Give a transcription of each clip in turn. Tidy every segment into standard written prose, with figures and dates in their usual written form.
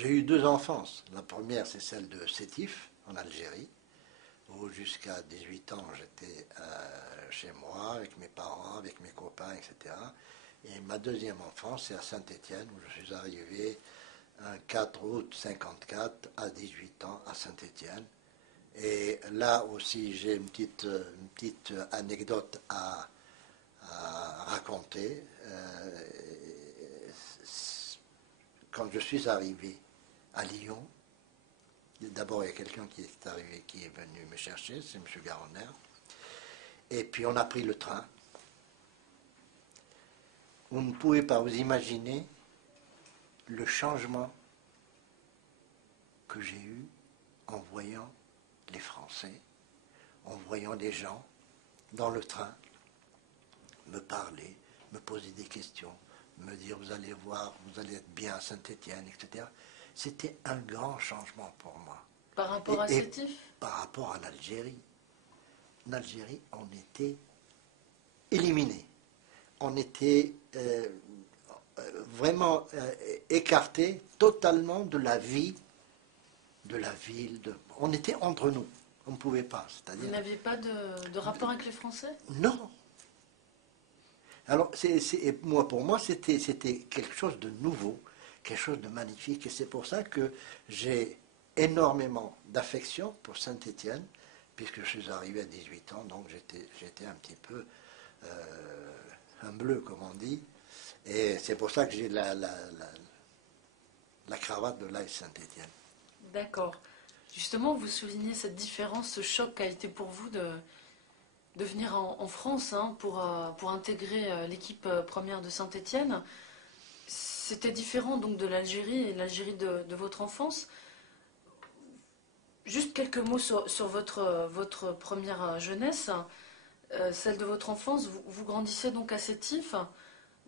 J'ai eu deux enfances. La première, c'est celle de Sétif, en Algérie, où jusqu'à 18 ans, j'étais chez moi, avec mes parents, avec mes copains, etc. Et ma deuxième enfance, c'est à Saint-Étienne, où je suis arrivé un 4 août 54 à 18 ans à Saint-Étienne. Et là aussi, j'ai une petite anecdote à raconter. Quand je suis arrivé à Lyon, d'abord il y a quelqu'un qui est arrivé, qui est venu me chercher, c'est M. Garonner. Et puis on a pris le train. Vous ne pouvez pas vous imaginer le changement que j'ai eu en voyant les Français, en voyant les gens dans le train me parler, me poser des questions, me dire vous allez voir, vous allez être bien à Saint-Étienne, etc. C'était un grand changement pour moi. Par rapport à Et Sétif? par rapport à l'Algérie. En Algérie, on était éliminés. On était vraiment écartés totalement de la vie, de la ville. On était entre nous. On ne pouvait pas. Vous n'aviez pas de rapport avec les Français? Non. Alors, pour moi, c'était quelque chose de nouveau, quelque chose de magnifique. Et c'est pour ça que j'ai énormément d'affection pour Saint-Étienne, puisque je suis arrivé à 18 ans, donc j'étais un petit peu un bleu, comme on dit. Et c'est pour ça que j'ai la cravate de l'AS Saint-Étienne. D'accord. Justement, vous soulignez cette différence, ce choc qu'a été pour vous de venir en France pour intégrer l'équipe première de Saint-Étienne. C'était différent donc de l'Algérie et l'Algérie de votre enfance. Juste quelques mots sur votre première jeunesse, celle de votre enfance. Vous grandissez donc à Sétif.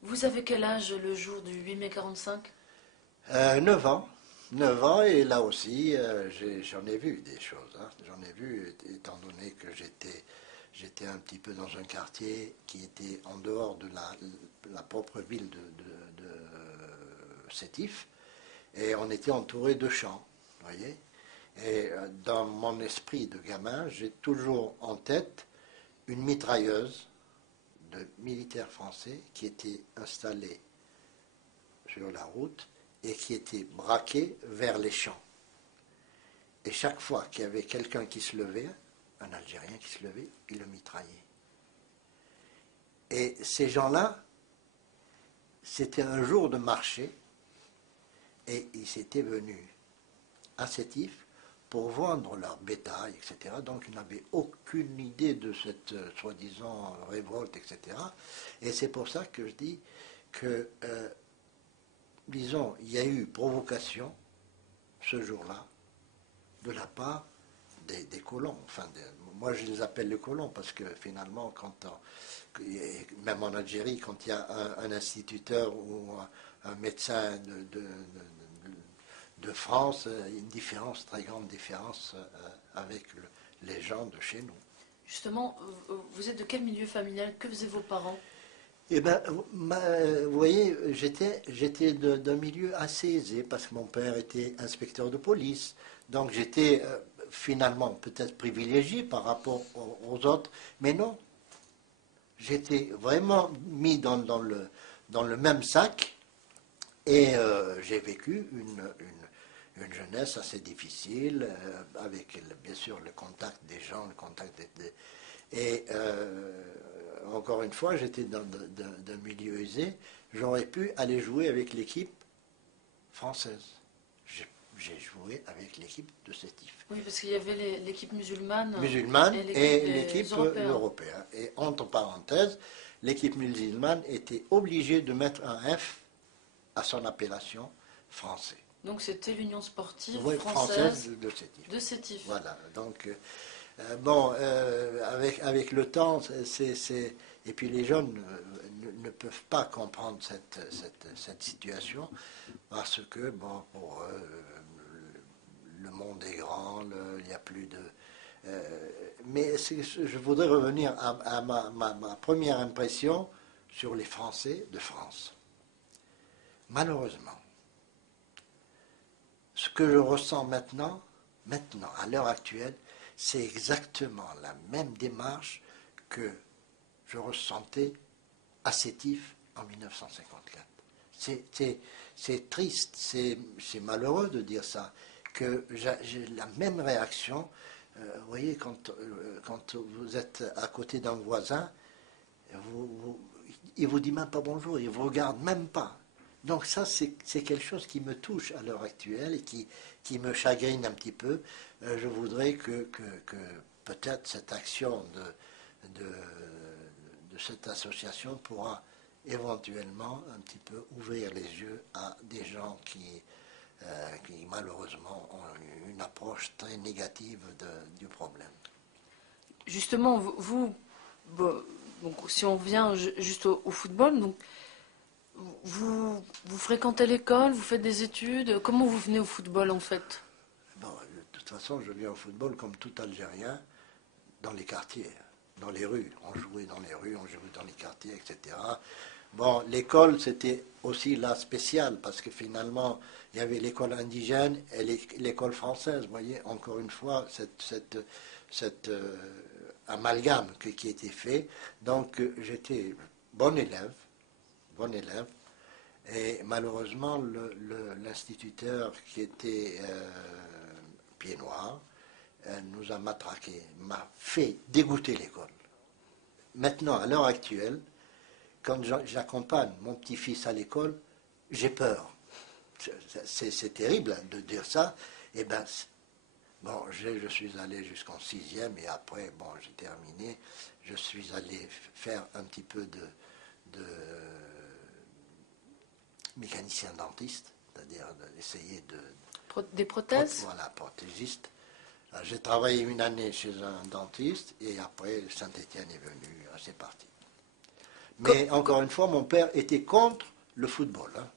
Vous avez quel âge le jour du 8 mai 45? 9 ans. 9 ans, et là aussi, j'en ai vu des choses. Hein. J'en ai vu, étant donné que j'étais un petit peu dans un quartier qui était en dehors de la propre ville de Sétif, et on était entouré de champs, voyez. Et dans mon esprit de gamin, j'ai toujours en tête une mitrailleuse de militaires français qui était installée sur la route et qui était braquée vers les champs. Et chaque fois qu'il y avait quelqu'un qui se levait, un Algérien qui se levait, il le mitraillait. Et ces gens-là, c'était un jour de marché, et ils étaient venus à Sétif pour vendre leur bétail, etc. Donc ils n'avaient aucune idée de cette soi-disant révolte, etc. Et c'est pour ça que je dis que, disons, il y a eu provocation ce jour-là de la part des colons. Enfin, moi je les appelle les colons parce que finalement, même en Algérie, quand il y a un instituteur ou un médecin de France, une différence, très grande différence avec les gens de chez nous. Justement, vous êtes de quel milieu familial? Que faisaient vos parents? Eh bien, vous voyez, j'étais d'un milieu assez aisé parce que mon père était inspecteur de police. Donc j'étais finalement peut-être privilégié par rapport aux autres, mais non. J'étais vraiment mis dans le même sac, et j'ai vécu une jeunesse assez difficile, avec bien sûr le contact des gens, le contact et encore une fois, j'étais d'un milieu aisé, j'aurais pu aller jouer avec l'équipe française. J'ai joué avec l'équipe de Sétif. Oui, parce qu'il y avait l'équipe musulmane, Musulmane et l'équipe Européens. européenne. Et entre parenthèses, l'équipe musulmane était obligée de mettre un F à son appellation français. Donc c'était l'Union sportive Oui, française de Sétif. de Sétif. Voilà, donc bon, avec le temps, et puis les jeunes ne peuvent pas comprendre cette situation parce que, bon, pour eux, le monde est grand, il n'y a plus de... mais je voudrais revenir à ma première impression sur les Français de France. Malheureusement, que je ressens maintenant, à l'heure actuelle, c'est exactement la même démarche que je ressentais à Sétif en 1954. C'est triste, c'est malheureux de dire ça, que j'ai la même réaction. Vous voyez, quand vous êtes à côté d'un voisin, il vous dit même pas bonjour, il vous regarde même pas. Donc ça, c'est quelque chose qui me touche à l'heure actuelle et qui me chagrine un petit peu. Je voudrais que peut-être cette action de cette association pourra éventuellement un petit peu ouvrir les yeux à des gens qui malheureusement ont une approche très négative du problème. Justement, donc, si on revient juste au football, donc, vous fréquentez l'école, vous faites des études, comment vous venez au football en fait? Bon, de toute façon, je viens au football comme tout Algérien, dans les quartiers, dans les rues. On jouait dans les rues, on jouait dans les quartiers, etc. Bon, l'école, c'était aussi là spécial, parce que finalement, il y avait l'école indigène et l'école française. Vous voyez, encore une fois, cette amalgame qui était fait. Donc, j'étais bon élève, bon élève. Et malheureusement, l'instituteur qui était pied noir nous a matraqués, m'a fait dégoûter l'école. Maintenant, à l'heure actuelle, quand j'accompagne mon petit-fils à l'école, j'ai peur. C'est terrible de dire ça. Eh ben, bon, je suis allé jusqu'en sixième et après, bon, j'ai terminé. Je suis allé faire un petit peu de mécanicien dentiste, c'est-à-dire d'essayer Des prothèses? voilà, prothésiste. J'ai travaillé une année chez un dentiste et après Saint-Étienne est venu, c'est parti. Mais encore une fois, mon père était contre le football, hein.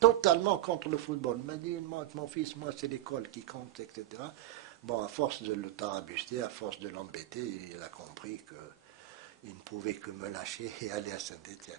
Totalement contre le football. Il m'a dit, mon fils, moi c'est l'école qui compte, etc. Bon, à force de le tarabuster, à force de l'embêter, il a compris qu'il ne pouvait que me lâcher et aller à Saint-Étienne.